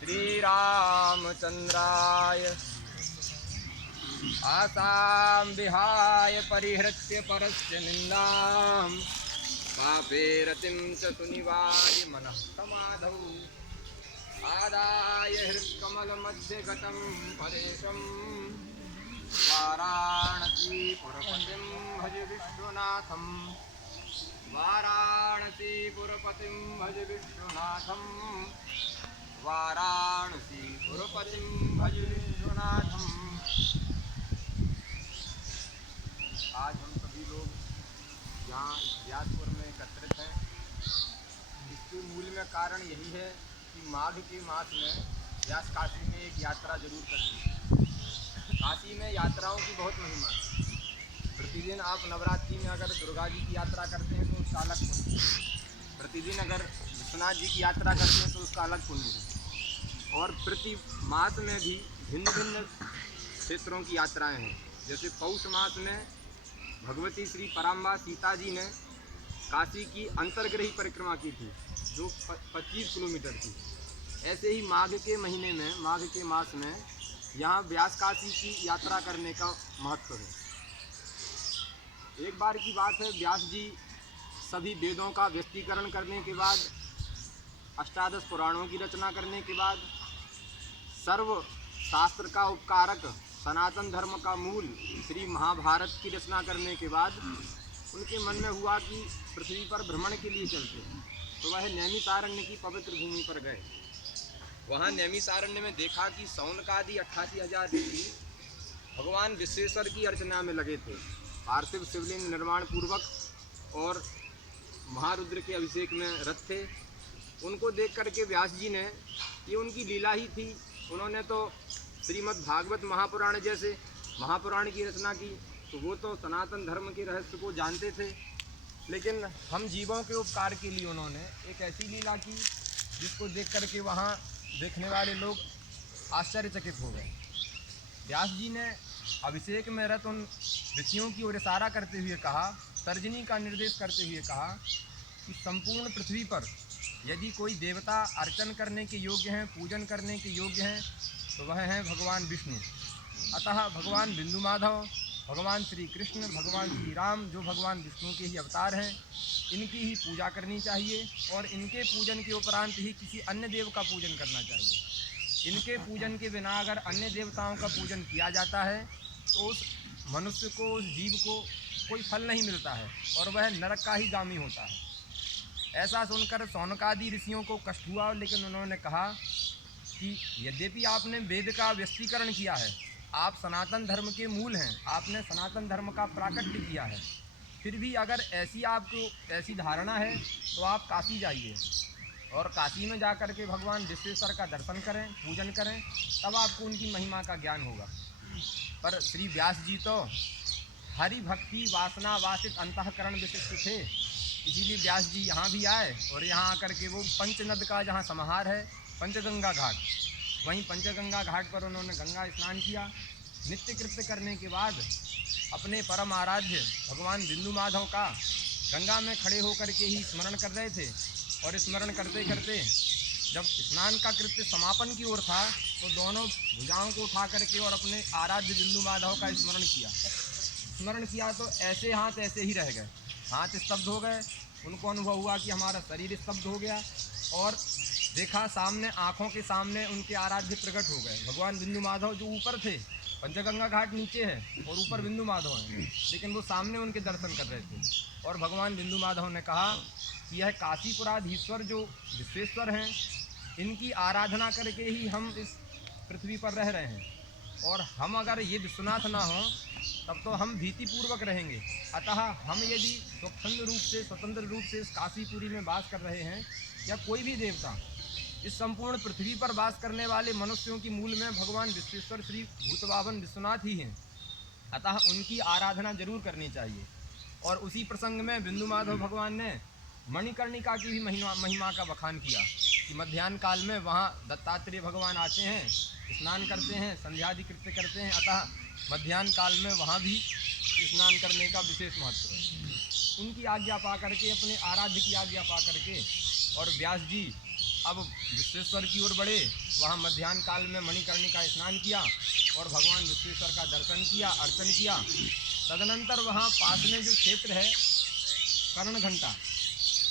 श्रीरामचन्द्राय आसां विहाय परिहृत्य परस्य निन्दां पापे रतिं च सुनिवार्य मनः समाधौ आदाय हृत्कमलमध्यगतं परेशं वाराणसीपुरपतिं भज विश्वनाथं वाराणसीपुरपतिं भज विश्वनाथं वाराणसीपुरपतिं भज विश्वनाथं। आज हम सभी लोग यहाँ व्यासपुर में एकत्रित हैं। इसके मूल में कारण यही है कि माघ के मास में व्यास काशी में एक यात्रा जरूर करनी है। काशी में यात्राओं की बहुत महिमा है। प्रतिदिन आप नवरात्रि में अगर दुर्गा जी की यात्रा करते हैं तो उसका अलग पुण्य है। प्रतिदिन अगर विश्वनाथ जी की यात्रा करते हैं तो उसका अलग पुण्य है। और प्रति मास में भी भिन्न भिन्न क्षेत्रों की यात्राएं हैं। जैसे पौष मास में भगवती श्री पराम्बा सीता जी ने काशी की अंतर्ग्रही परिक्रमा की थी जो 25 किलोमीटर थी। ऐसे ही माघ के महीने में, माघ के मास में यहाँ व्यास काशी की यात्रा करने का महत्व है। एक बार की बात है, व्यास जी सभी वेदों का व्यस्तीकरण करने के बाद, अष्टादश पुराणों की रचना करने के बाद, सर्व शास्त्र का उपकारक सनातन धर्म का मूल श्री महाभारत की रचना करने के बाद उनके मन में हुआ कि पृथ्वी पर भ्रमण के लिए चलते हैं। तो वह नैमिषारण्य की पवित्र भूमि पर गए। वहाँ नैमिषारण्य में देखा कि शौनकादि 88,000 ऋषि भगवान विश्वेश्वर की अर्चना में लगे थे। पार्थिव शिवलिंग निर्माण पूर्वक और महारुद्र के अभिषेक में रत थे। उनको देख करके व्यास जी ने, ये उनकी लीला ही थी, उन्होंने तो श्रीमद् भागवत महापुराण जैसे महापुराण की रचना की, तो वो तो सनातन धर्म के रहस्य को जानते थे। लेकिन हम जीवों के उपकार के लिए उन्होंने एक ऐसी लीला की जिसको देख करके वहाँ देखने वाले लोग आश्चर्यचकित हो गए। व्यास जी ने अभिषेक में रत उन ऋषियों की ओर इशारा करते हुए कहा, तर्जनी का निर्देश करते हुए कहा कि संपूर्ण पृथ्वी पर यदि कोई देवता अर्चन करने के योग्य हैं, पूजन करने के योग्य हैं, तो वह हैं भगवान विष्णु। अतः भगवान बिंदु माधव, भगवान श्री कृष्ण, भगवान श्री राम जो भगवान विष्णु के ही अवतार हैं, इनकी ही पूजा करनी चाहिए और इनके पूजन के उपरांत ही किसी अन्य देव का पूजन करना चाहिए। इनके पूजन के बिना अगर अन्य देवताओं का पूजन किया जाता है तो उस मनुष्य को, उस जीव को कोई फल नहीं मिलता है और वह नरक का ही गामी होता है। ऐसा सुनकर शौनकादि ऋषियों को कष्ट हुआ, लेकिन उन्होंने कहा कि यद्यपि आपने वेद का व्यस्तीकरण किया है, आप सनातन धर्म के मूल हैं, आपने सनातन धर्म का प्राकट्य किया है, फिर भी अगर ऐसी आपको ऐसी धारणा है तो आप काशी जाइए और काशी में जाकर के भगवान विश्वेश्वर का दर्शन करें, पूजन करें, तब आपको उनकी महिमा का ज्ञान होगा। पर श्री व्यास जी तो हरि भक्ति वासना वासित अंतःकरण विशिष्ट थे, इसीलिए व्यास जी यहाँ भी आए और यहाँ आकर के वो पंचनद का जहाँ समाहार है, पंचगंगा घाट, वहीं पंचगंगा घाट पर उन्होंने गंगा स्नान किया। नित्य कृत्य करने के बाद अपने परम आराध्य भगवान बिंदु माधव का गंगा में खड़े होकर के ही स्मरण कर रहे थे और स्मरण करते करते जब स्नान का कृत्य समापन की ओर था तो दोनों भुजाओं को उठा करके और अपने आराध्य बिंदु माधव का स्मरण किया तो ऐसे हाथ ऐसे ही रह गए, हाथ स्तब्ध हो गए। उनको अनुभव हुआ कि हमारा शरीर स्तब्ध हो गया और देखा सामने, आँखों के सामने उनके आराध्य प्रकट हो गए भगवान बिंदु माधव, जो ऊपर थे। पंचगंगा घाट नीचे है और ऊपर बिंदु माधव हैं, लेकिन वो सामने उनके दर्शन कर रहे थे। और भगवान बिंदु माधव ने कहा कि यह काशीपुराधीश्वर जो विश्वेश्वर हैं, इनकी आराधना करके ही हम इस पृथ्वी पर रह रहे हैं, और हम अगर ये विश्वनाथ ना हो तब तो हम भीतिपूर्वक रहेंगे। अतः हम यदि स्वतंत्र रूप से इस काशीपुरी में वास कर रहे हैं, या कोई भी देवता इस संपूर्ण पृथ्वी पर वास करने वाले मनुष्यों की मूल में भगवान विश्वेश्वर श्री भूतबावन विश्वनाथ ही हैं, अतः उनकी आराधना जरूर करनी चाहिए। और उसी प्रसंग में बिंदु माधव भगवान ने मणिकर्णिका की भी महिमा का बखान किया कि मध्याह्न काल में वहाँ दत्तात्रेय भगवान आते हैं, स्नान करते हैं, संध्यादि कृत्य करते हैं, अतः मध्याह्न काल में वहाँ भी स्नान करने का विशेष महत्व है। उनकी आज्ञा पा करके, अपने आराध्य की आज्ञा पा करके, और व्यास जी अब विश्वेश्वर की ओर बढ़े। वहाँ मध्याह्न काल में मणिकर्णिका स्नान किया और भगवान विश्वेश्वर का दर्शन किया, अर्चन किया। तदनंतर वहाँ पास में जो क्षेत्र है कर्णघंटा,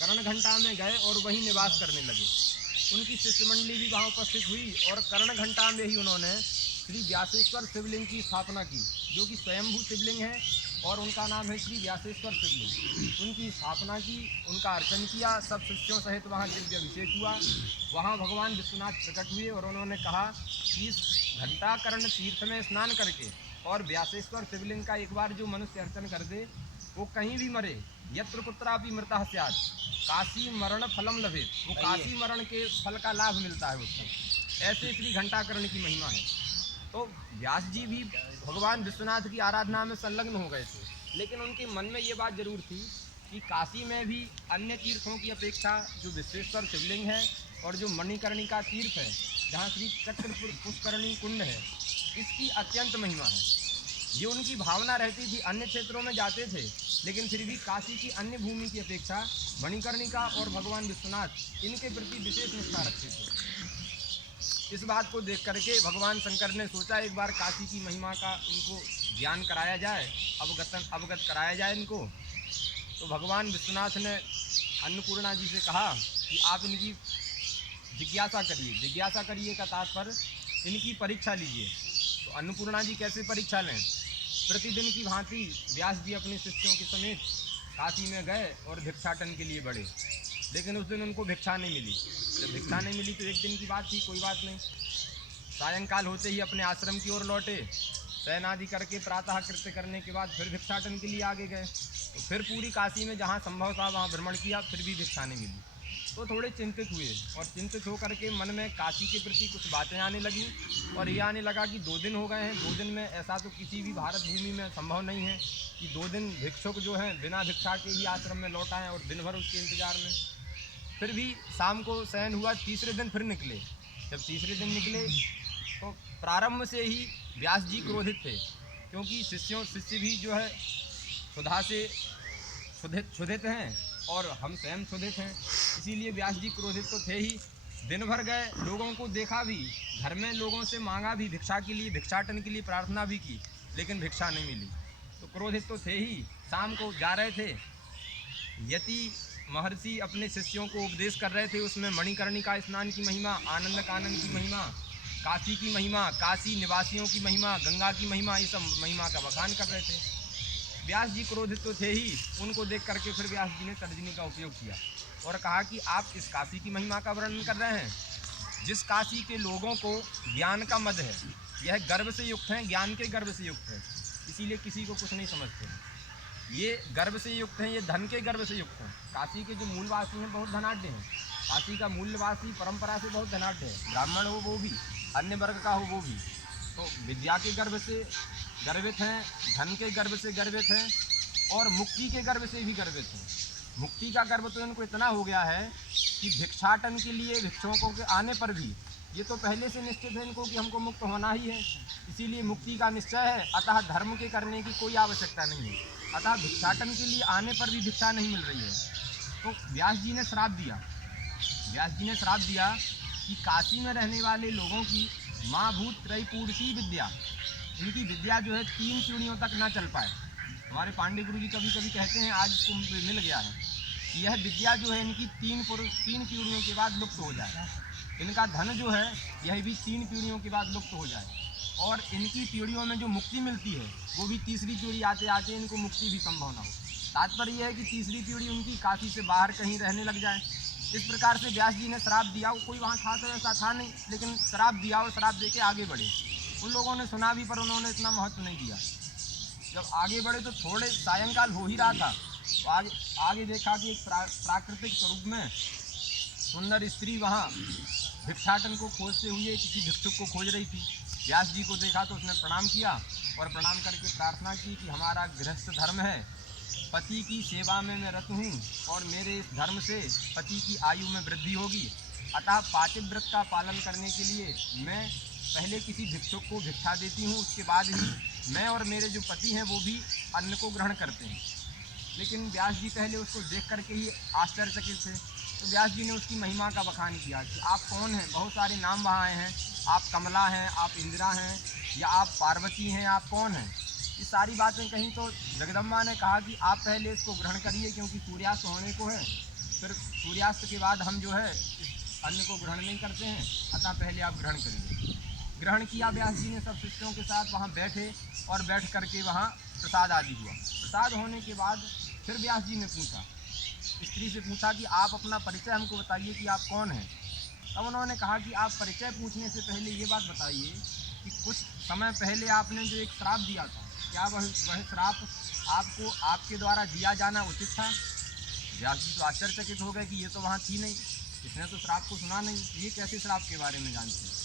कर्णघंटा में गए और वहीं निवास करने लगे। उनकी शिष्य मंडली भी वहाँ उपस्थित हुई और कर्णघंटा में ही उन्होंने श्री व्यासेश्वर शिवलिंग की स्थापना की, जो कि स्वयंभू शिवलिंग है और उनका नाम है श्री व्यासेश्वर शिवलिंग। उनकी स्थापना की, उनका अर्चन किया, सब शिष्यों सहित वहाँ दिव्य अभिषेक हुआ। वहाँ भगवान विश्वनाथ प्रकट हुए और उन्होंने कहा कि इस घंटाकर्ण तीर्थ में स्नान करके और व्यासेश्वर शिवलिंग का एक बार जो मनुष्य अर्चन कर दे, वो कहीं भी मरे, यत्र कुत्रापि मृतः स्यात्, काशी मरण फलम लभेत, वो काशी मरण के फल का लाभ मिलता है उसको। ऐसे श्री घंटाकर्ण की महिमा है। तो व्यास जी भी भगवान विश्वनाथ की आराधना में संलग्न हो गए थे, लेकिन उनके मन में ये बात जरूर थी कि काशी में भी अन्य तीर्थों की अपेक्षा जो विश्वेश्वर शिवलिंग है और जो मणिकर्णिका तीर्थ है, जहाँ श्री चक्र पुष्करणी कुंड है, इसकी अत्यंत महिमा है। ये उनकी भावना रहती थी। अन्य क्षेत्रों में जाते थे, लेकिन फिर भी काशी की अन्य भूमि की अपेक्षा मणिकर्णिका और भगवान विश्वनाथ इनके प्रति विशेष निष्ठा रखते थे। इस बात को देख करके भगवान शंकर ने सोचा एक बार काशी की महिमा का इनको ज्ञान कराया जाए, अवगत कराया जाए इनको। तो भगवान विश्वनाथ ने अन्नपूर्णा जी से कहा कि आप इनकी जिज्ञासा करिए। जिज्ञासा करिए का तात्पर्य इनकी परीक्षा लीजिए। तो अन्नपूर्णा जी कैसे परीक्षा लें? प्रतिदिन की भांति व्यास जी अपने शिष्यों के समेत काशी में गए और भिक्षाटन के लिए बढ़े, लेकिन उस दिन उनको भिक्षा नहीं मिली। जब भिक्षा नहीं मिली तो एक दिन की बात थी, कोई बात नहीं। सायंकाल होते ही अपने आश्रम की ओर लौटे, शयन आदि करके प्रातः कृत्य करने के बाद फिर भिक्षाटन के लिए आगे गए। तो फिर पूरी काशी में जहाँ संभव था वहाँ भ्रमण किया, फिर भी भिक्षा नहीं मिली। तो थोड़े चिंतित हुए और चिंतित होकर के मन में काशी के प्रति कुछ बातें आने लगी और ये आने लगा कि 2 दिन हो गए हैं, 2 दिन में ऐसा तो किसी भी भारत भूमि में संभव नहीं है कि 2 दिन भिक्षुक जो हैं बिना भिक्षा के ही आश्रम में लौट आएँ और दिन भर उसके इंतजार में। फिर भी शाम को शयन हुआ, तीसरे दिन फिर निकले। जब तीसरे दिन निकले तो प्रारंभ से ही व्यास जी क्रोधित थे, क्योंकि शिष्य भी जो है क्षुधा से क्षुधित हैं और हम स्वयं क्षुधित हैं, इसीलिए व्यास जी क्रोधित तो थे ही। दिन भर गए, लोगों को देखा भी, घर में लोगों से मांगा भी भिक्षा के लिए, भिक्षाटन के लिए प्रार्थना भी की, लेकिन भिक्षा नहीं मिली। तो क्रोधित तो थे ही। शाम को जा रहे थे, यति महर्षि अपने शिष्यों को उपदेश कर रहे थे, उसमें मणिकर्णिका स्नान की महिमा, आनंद कानन की महिमा, काशी की महिमा, काशी निवासियों की महिमा, गंगा की महिमा, ये सब महिमा का बखान कर रहे थे। व्यास जी क्रोधित तो थे ही। उनको देख करके फिर व्यास जी ने तर्जनी का उपयोग किया और कहा कि आप इस काशी की महिमा का वर्णन कर रहे हैं, जिस काशी के लोगों को ज्ञान का मद है, यह गर्व से युक्त हैं, ज्ञान के गर्व से युक्त हैं, इसीलिए किसी को कुछ नहीं समझते। ये गर्व से युक्त हैं, ये धन के गर्व से युक्त हैं। काशी के जो मूलवासी हैं बहुत धनाढ़ हैं। काशी का मूलवासी परंपरा से बहुत धनाढ़ है, ब्राह्मण हो वो भी, अन्य वर्ग का हो वो भी। तो विद्या के गर्व से गर्वित हैं, धन के गर्व से गर्वित हैं और मुक्ति के गर्व से भी गर्वित हैं। मुक्ति का गर्व तो इनको इतना हो गया है कि भिक्षाटन के लिए भिक्षुकों के आने पर भी ये तो पहले से निश्चित है इनको कि हमको मुक्त होना ही है, इसीलिए मुक्ति का निश्चय है। अतः धर्म के करने की कोई आवश्यकता नहीं है। अतः भिक्षाटन के लिए आने पर भी भिक्षा नहीं मिल रही है। तो व्यास जी ने श्राप दिया। व्यास जी ने श्राप दिया कि काशी में रहने वाले लोगों की माँ भूत त्रैपूर्षी विद्या, इनकी विद्या जो है 3 पीढ़ियों तक ना चल पाए। हमारे पांडे गुरु जी कभी कभी कहते हैं, आज इसको मिल गया है कि यह विद्या जो है इनकी 3 पीढ़ियों के बाद लुप्त हो जाए। इनका धन जो है यह भी 3 पीढ़ियों के बाद लुप्त हो जाए और इनकी पीढ़ियों में जो मुक्ति मिलती है वो भी तीसरी पीढ़ी आते आते इनको मुक्ति भी संभव ना हो। तात्पर्य यह है कि तीसरी पीढ़ी उनकी काशी से बाहर कहीं रहने लग जाए। इस प्रकार से व्यास जी ने श्राप दिया। कोई वहाँ था तो ऐसा था नहीं, लेकिन श्राप दिया और श्राप दे के आगे बढ़े। उन लोगों ने सुना भी पर उन्होंने इतना महत्व नहीं दिया। जब आगे बढ़े तो थोड़े सायंकाल हो ही रहा था, तो आगे देखा कि एक प्राकृतिक स्वरूप में सुंदर स्त्री वहाँ भिक्षाटन को खोजते हुए किसी भिक्षुक को खोज रही थी। व्यास जी को देखा तो उसने प्रणाम किया और प्रणाम करके प्रार्थना की कि हमारा गृहस्थ धर्म है, पति की सेवा में मैं रत हूँ और मेरे इस धर्म से पति की आयु में वृद्धि होगी। अतः पातिव्रत का पालन करने के लिए मैं पहले किसी भिक्षुक को भिक्षा देती हूँ, उसके बाद ही मैं और मेरे जो पति हैं वो भी अन्न को ग्रहण करते हैं। लेकिन व्यास जी पहले उसको देख करके ही आश्चर्यचकित थे तो व्यास जी ने उसकी महिमा का बखान किया कि आप कौन हैं। बहुत सारे नाम वहाँ आए हैं, आप कमला हैं, आप इंदिरा हैं, या आप पार्वती हैं, आप कौन हैं। ये सारी बातें कहीं तो जगदम्बा ने कहा कि आप पहले इसको ग्रहण करिए, क्योंकि सूर्यास्त होने को है, फिर सूर्यास्त के बाद हम जो है इस अन्न को ग्रहण नहीं करते हैं, अतः पहले आप ग्रहण करिए। ग्रहण किया व्यास जी ने सब शिष्यों के साथ, वहाँ बैठे और बैठ करके वहाँ प्रसाद आदि हुआ। प्रसाद होने के बाद फिर व्यास जी ने पूछा, स्त्री से पूछा कि आप अपना परिचय हमको बताइए कि आप कौन हैं। तब उन्होंने कहा कि आप परिचय पूछने से पहले ये बात बताइए कि कुछ समय पहले आपने जो एक श्राप दिया था, क्या वह श्राप आपको आपके द्वारा दिया जाना उचित था। व्यास जी तो आश्चर्यचकित हो गए कि ये तो वहाँ थी नहीं, इसने तो श्राप को सुना नहीं, ये कैसे श्राप के बारे में जानते हैं।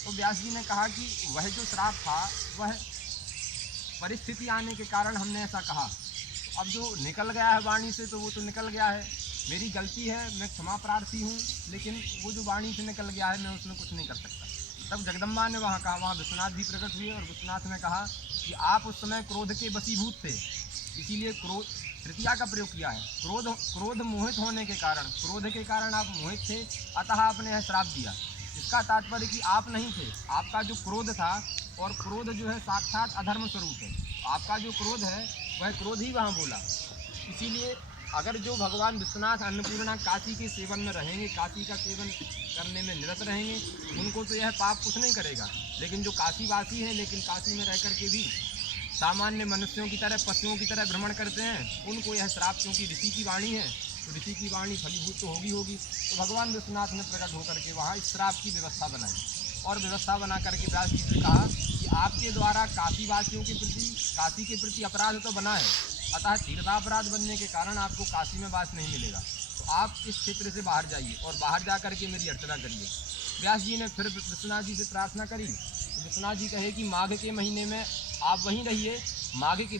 तो व्यास जी ने कहा कि वह जो श्राप था वह परिस्थिति आने के कारण हमने ऐसा कहा। अब जो निकल गया है वाणी से तो वो तो निकल गया है, मेरी गलती है, मैं क्षमा प्रार्थी हूँ, लेकिन वो जो वाणी से निकल गया है मैं उसमें कुछ नहीं कर सकता। तब जगदम्बा ने वहाँ कहा, वहाँ विश्वनाथ भी प्रकट हुए और विश्वनाथ ने कहा कि आप उस समय क्रोध के वशीभूत थे, इसीलिए क्रोध तृतीया का प्रयोग किया है। क्रोध मोहित होने के कारण, क्रोध के कारण आप मोहित थे, अतः आपने यह श्राप दिया। इसका तात्पर्य कि आप नहीं थे, आपका जो क्रोध था, और क्रोध जो है साक्षात अधर्म स्वरूप है, तो आपका जो क्रोध है वह क्रोध ही वहाँ बोला। इसीलिए अगर जो भगवान विश्वनाथ अन्नपूर्णा काशी के सेवन में रहेंगे, काशी का सेवन करने में निरत रहेंगे, उनको तो यह पाप कुछ नहीं करेगा। लेकिन जो काशीवासी हैं, लेकिन काशी में रह करके भी सामान्य मनुष्यों की तरह, पशुओं की तरह भ्रमण करते हैं, उनको यह श्राप, क्योंकि ऋषि की वाणी है तो ऋषि की वाणी फलीभूत तो होगी। तो भगवान विश्वनाथ ने प्रकट होकर के वहाँ इस श्राप की व्यवस्था बनाई, और व्यवस्था बना करके व्यास जी से कहा कि आपके द्वारा काशीवासियों के प्रति, काशी के प्रति अपराध तो बना है, अतः तीर्थापराध बनने के कारण आपको काशी में वास नहीं मिलेगा, तो आप इस क्षेत्र से बाहर जाइए और बाहर जा करके मेरी अर्चना करिए। व्यास जी ने फिर विश्वनाथ जी से प्रार्थना करी, तो विश्वनाथ जी कहे कि माघ के महीने में आप वहीं रहिए,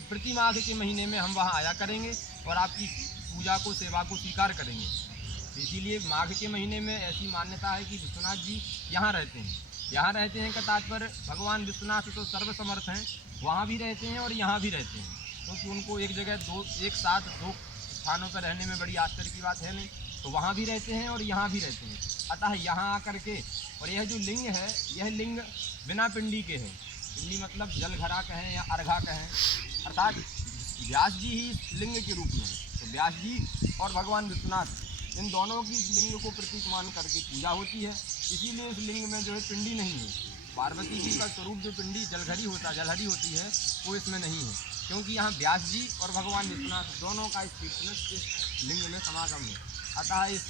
प्रति माघ के महीने में हम वहाँ आया करेंगे और आपकी पूजा को, सेवा को स्वीकार करेंगे। तो इसीलिए माघ के महीने में ऐसी मान्यता है कि विश्वनाथ जी यहाँ रहते हैं। यहाँ रहते हैं का तात्पर्य भगवान विश्वनाथ तो सर्वसमर्थ हैं, वहाँ भी रहते हैं और यहाँ भी रहते हैं, क्योंकि उनको एक जगह एक साथ दो स्थानों पर रहने में बड़ी आश्चर्य की बात है नहीं, तो वहाँ भी रहते हैं और यहाँ भी रहते हैं। अतः यहाँ आकर के, और यह जो लिंग है, यह लिंग बिना पिंडी के है। पिंडी मतलब जलघरा कहें या अर्घा कहें, अर्थात व्यास जी ही लिंग के रूप में है। तो व्यास जी और भगवान विश्वनाथ, इन दोनों की लिंग को प्रतीक मान करके पूजा होती है। इसीलिए इस लिंग में जो है पिंडी नहीं है। पार्वती जी का स्वरूप जो पिंडी जलहरी होती है, वो इसमें नहीं है, क्योंकि यहाँ व्यास जी और भगवान विश्वनाथ दोनों का इस लिंग में समागम है। अतः इस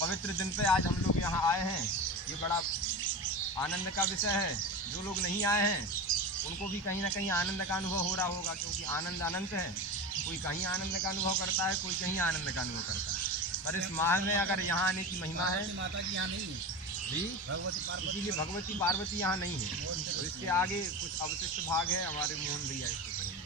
पवित्र दिन पे आज हम लोग यहाँ आए हैं, ये बड़ा आनंद का विषय है। जो लोग नहीं आए हैं उनको भी कहीं ना कहीं आनंद का अनुभव हो रहा होगा, क्योंकि आनंद अनंत है। कोई कहीं आनंद का अनुभव करता है, कोई कहीं आनंद का अनुभव करता है। पर इस माह में अगर यहाँ आने की महिमा है, माता जी यहाँ नहीं है जी, इसीलिए भगवती पार्वती यहाँ नहीं है। तो इसके आगे कुछ अवशिष्ट भाग है, हमारे मोहन भैया इसको करेंगे।